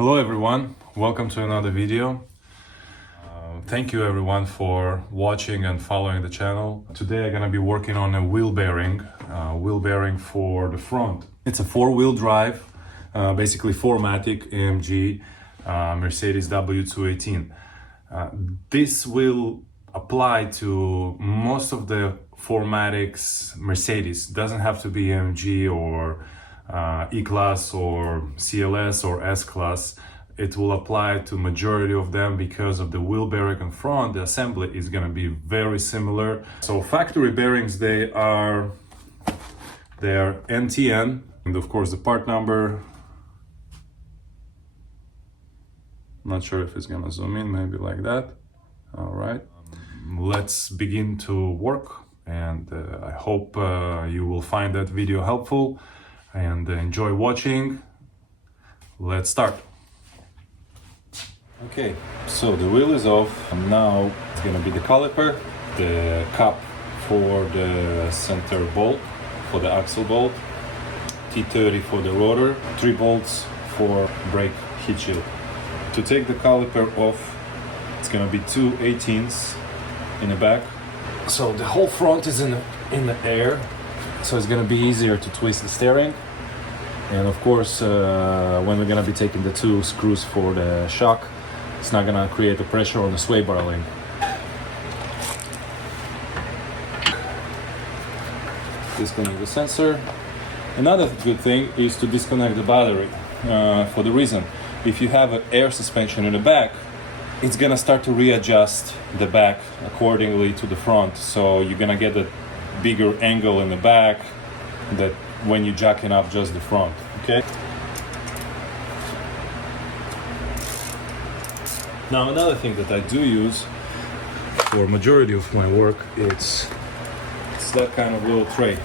Hello everyone, welcome to another video. Thank you everyone for watching and following the channel. Today I'm gonna be working on a wheel bearing for the front. It's a four-wheel drive, basically 4Matic AMG Mercedes W218. This will apply to most of the 4Matics Mercedes. Doesn't have to be AMG or E-Class or CLS or S-Class. It will apply to majority of them because of the wheel bearing in front. The assembly is going to be very similar. So factory bearings, they are NTN, and of course the part number, not sure if it's going to zoom in, maybe like that. All right, let's begin to work, and I hope you will find that video helpful and enjoy watching. Let's start. Okay, so the wheel is off, and now it's gonna be the caliper, the cap for the center bolt, for the axle bolt, T30 for the rotor, 3 bolts for brake heat shield. To take the caliper off, it's gonna be 2 18s in the back. So the whole front is in the air, so it's gonna be easier to twist the steering. And of course, when we're gonna be taking the 2 screws for the shock, it's not gonna create a pressure on the sway bar link. Disconnect the sensor. Another good thing is to disconnect the battery, for the reason, if you have an air suspension in the back, it's gonna start to readjust the back accordingly to the front. So you're gonna get a bigger angle in the back that when you're jacking up just the front, okay? Now another thing that I do use for majority of my work, it's that kind of little tray.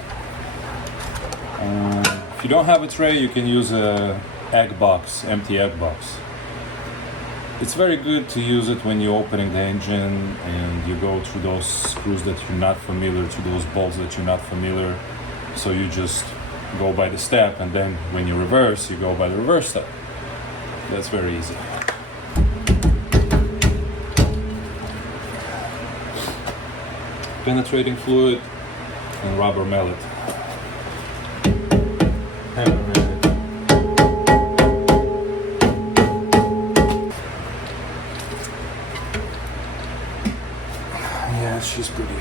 If you don't have a tray, you can use a egg box, empty egg box. It's very good to use it when you're opening the engine and you go through those screws that you're not familiar, to those bolts that you're not familiar. So you just go by the step, and then when you reverse, you go by the reverse step. That's very easy. Penetrating fluid and rubber mallet. Hammer mallet. Yeah, she's pretty.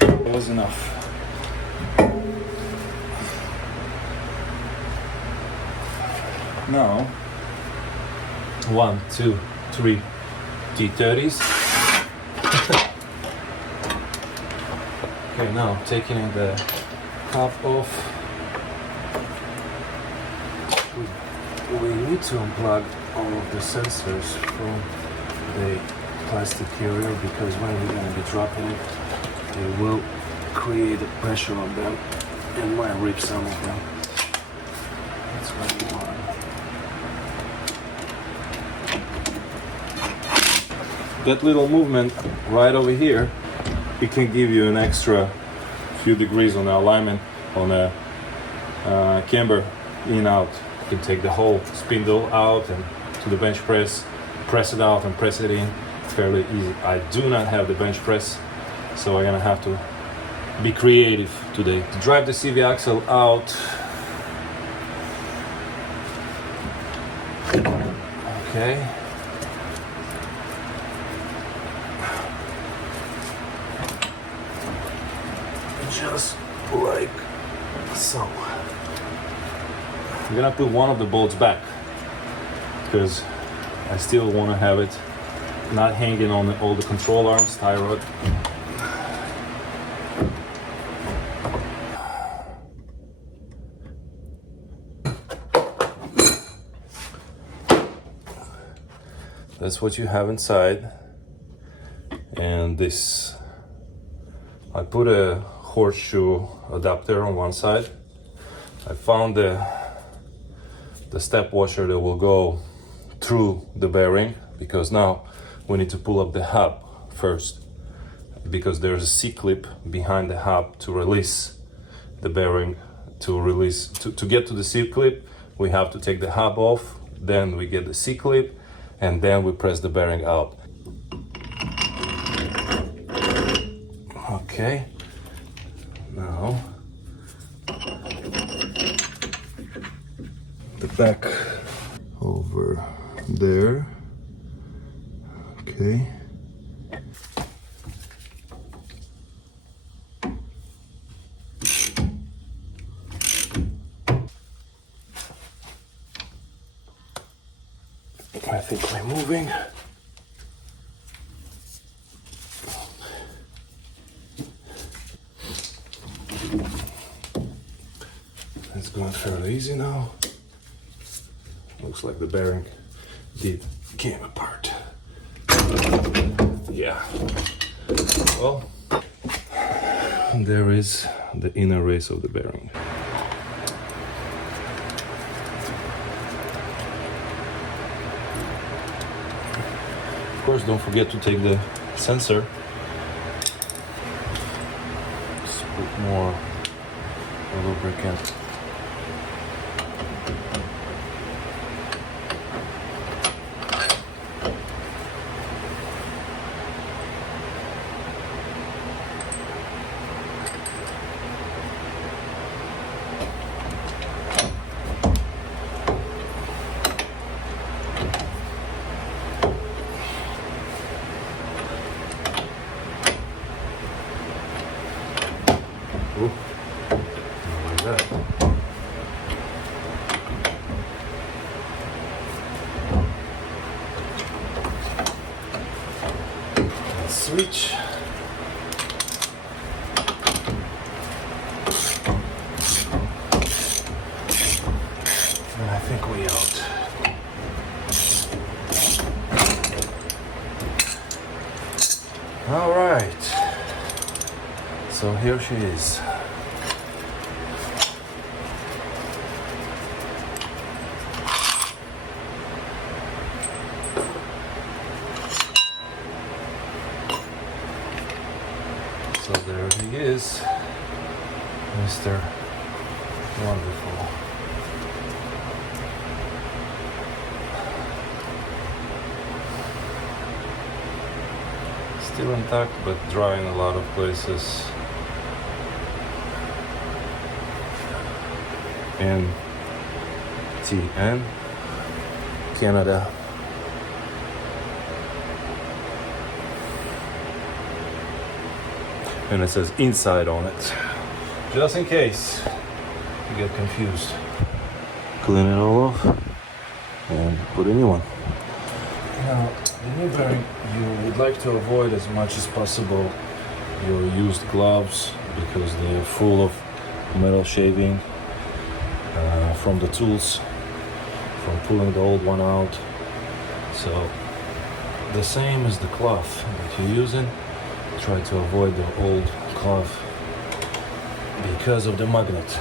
That was enough. Now, 1, 2, 3 T30s. Okay, now taking the cap off, we need to unplug all of the sensors from the plastic carrier, because when we're going to be dropping it, it will create a pressure on them and might rip some of them. That's what we want. That little movement right over here, it can give you an extra few degrees on the alignment on the camber in out. You can take the whole spindle out and to the bench press it out and press it in. It's fairly easy. I do not have the bench press, so I'm gonna have to be creative today. To drive the CV axle out, okay. Just like so. I'm gonna put one of the bolts back because I still want to have it not hanging on all the control arms, tie rod. That's what you have inside. And this, I put a horseshoe adapter on one side. I found the step washer that will go through the bearing, because now we need to pull up the hub first, because there's a C-clip behind the hub to release the bearing. To get to the C-clip, we have to take the hub off, then we get the C-clip, and then we press the bearing out. Okay, now the back over there. Okay. I think we're moving. It's going fairly easy now. Looks like the bearing came apart. Yeah. Well, there is the inner race of the bearing. Of course, don't forget to take the sensor. Just put more lubricant. Like that. Let's switch. And I think we're out. All right. So here she is. So there he is, Mr. Wonderful. Still intact, but dry in a lot of places. NTN, Canada. And it says inside on it, just in case you get confused. Clean it all off and put a new one. Now, the new bearing, you would like to avoid as much as possible your used gloves because they're full of metal shaving from the tools, from pulling the old one out. So the same as the cloth that you're using, try to avoid the old cloth because of the magnet.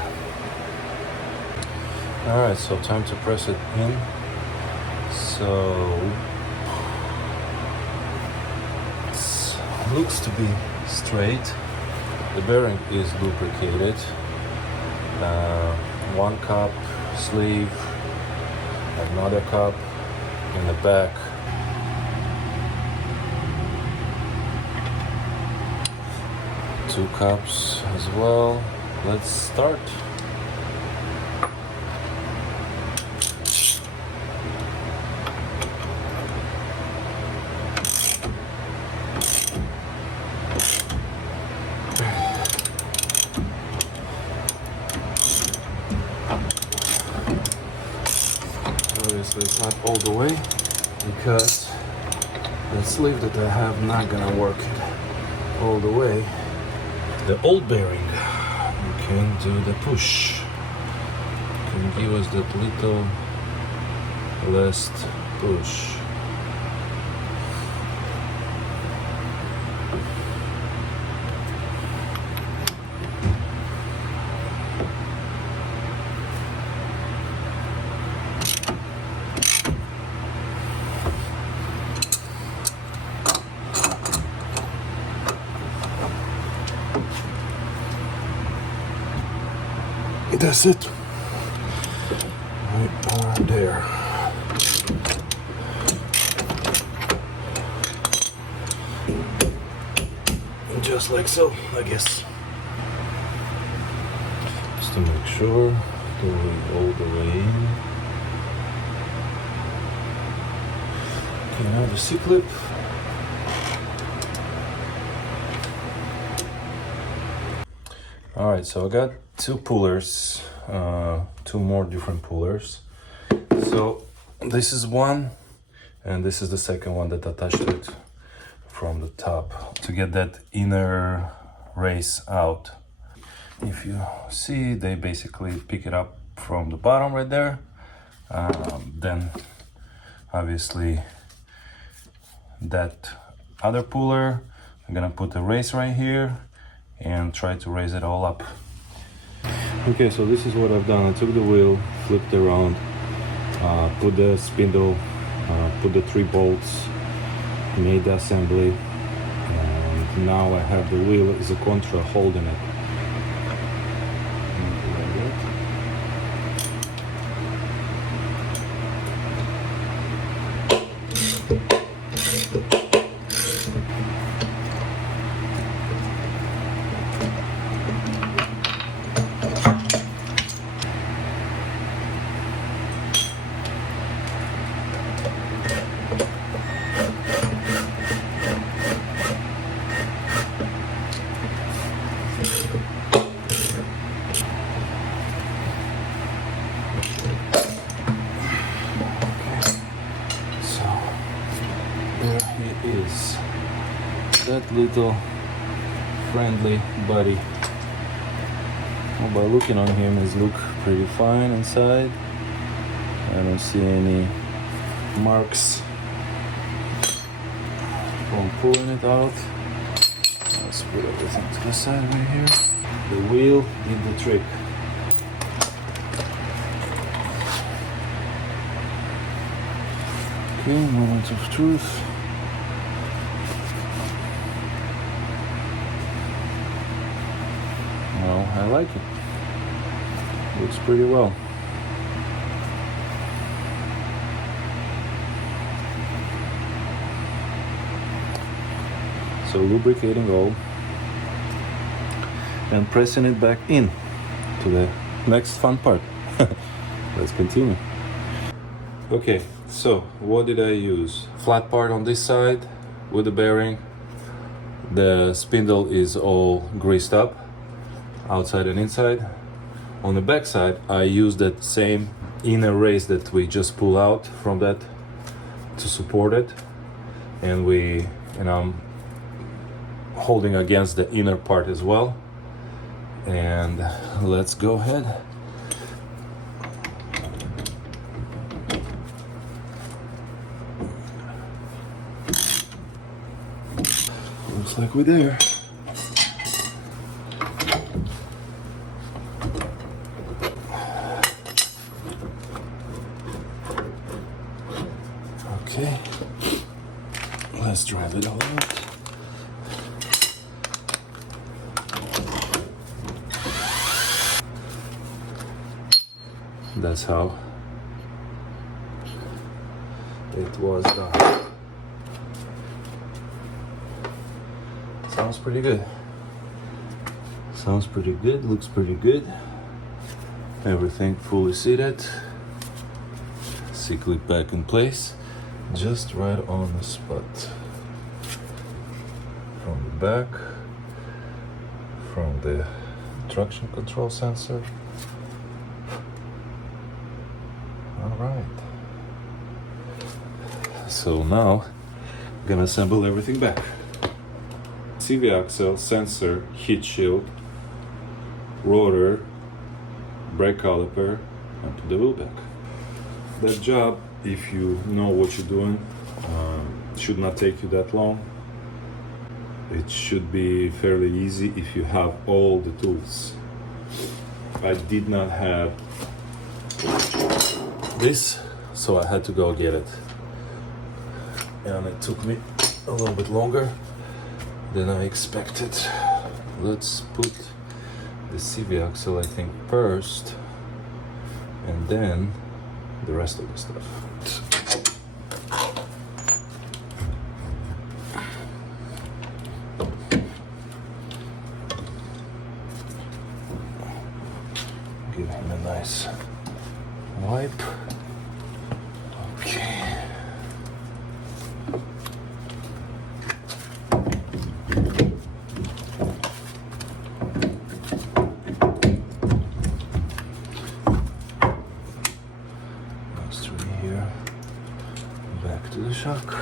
Alright, so time to press it in. So it looks to be straight. The bearing is lubricated. One cup sleeve, another cup in the back. Two cups as well. Let's start. Obviously it's not all the way because the sleeve that I have not gonna work it all the way. The old bearing, you can do the push, can give us that little last push. That's it. We are there. just like so, I guess. Just to make sure, going all the way in. Okay, now the C-clip. Alright, so I got two pullers, two more different pullers. So this is one, and this is the second one that attached it from the top to get that inner race out. If you see, they basically pick it up from the bottom right there. Then obviously that other puller, I'm gonna put a race right here and try to raise it all up. Okay, so this is what I've done. I took the wheel, flipped around, put the spindle, put the 3 bolts, made the assembly, and now I have the wheel as a contra holding it. Is that little friendly buddy. Well, by looking on him, he's look pretty fine inside. I don't see any marks from pulling it out. Let's put everything to the side right here. The wheel did the trick. Okay, moment of truth. Well, I like it. Looks pretty well. So lubricating all and pressing it back in to the next fun part. Let's continue. Okay, so what did I use? Flat part on this side with the bearing. The spindle is all greased up, outside and inside. On the back side, I used that same inner race that we just pull out from that to support it, and I'm holding against the inner part as well. And let's go ahead. Looks like we're there. Okay, let's drive it all out. That's how it was done. Sounds pretty good. Sounds pretty good, looks pretty good. Everything fully seated. C-clip back in place. Just right on the spot. From the back, from the traction control sensor. Alright. So now I'm gonna assemble everything back. CV axle, sensor, heat shield, rotor, brake caliper, and put the wheel back. That job, if you know what you're doing, should not take you that long. It should be fairly easy if you have all the tools. I did not have this, so I had to go get it. And it took me a little bit longer than I expected. Let's put the CV axle, I think, first, and then the rest of the stuff. nice wipe. Okay. That's through here. Back to the shock.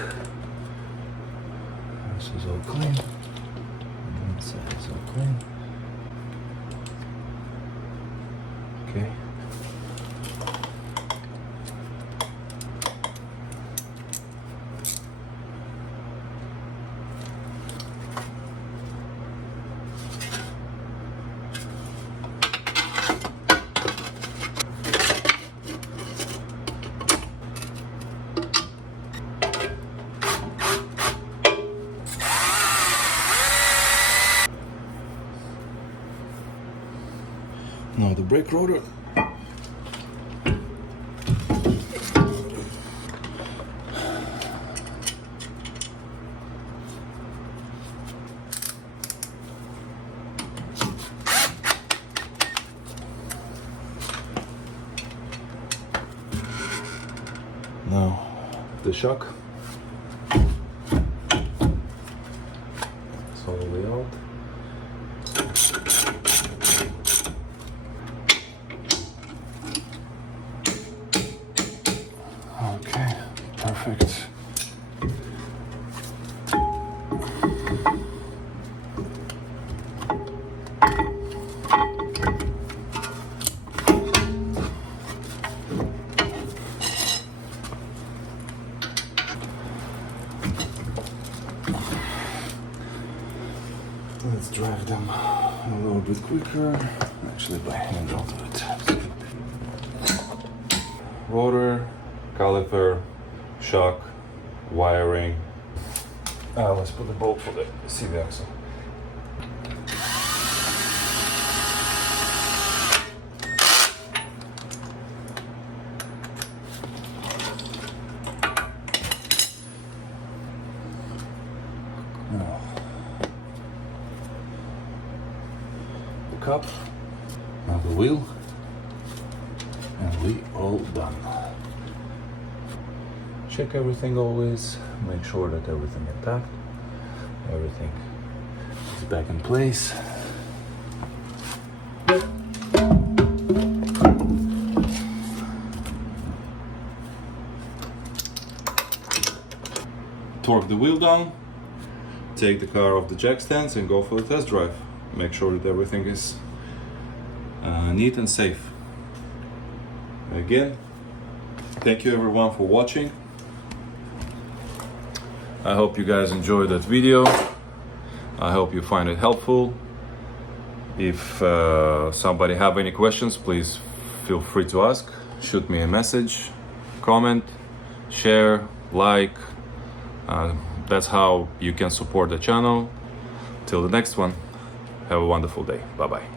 This is all clean. And inside is all clean. Okay. Now the brake rotor. Now the shock. It's all the way out. Okay, perfect. Let's drive them a little bit quicker. Actually, by hand I'll do it. Rotor, caliper, shock, wiring. Let's put the bolt for the CV axle. Now, the cup, now the wheel, and we all done. Check everything always, make sure that everything is intact, everything is back in place. Torque the wheel down, take the car off the jack stands and go for the test drive. Make sure that everything is neat and safe. Again, thank you everyone for watching. I hope you guys enjoyed that video. I hope you find it helpful. If somebody have any questions, please feel free to ask. Shoot me a message, comment, share, like. That's how you can support the channel. Till the next one, have a wonderful day. Bye-bye.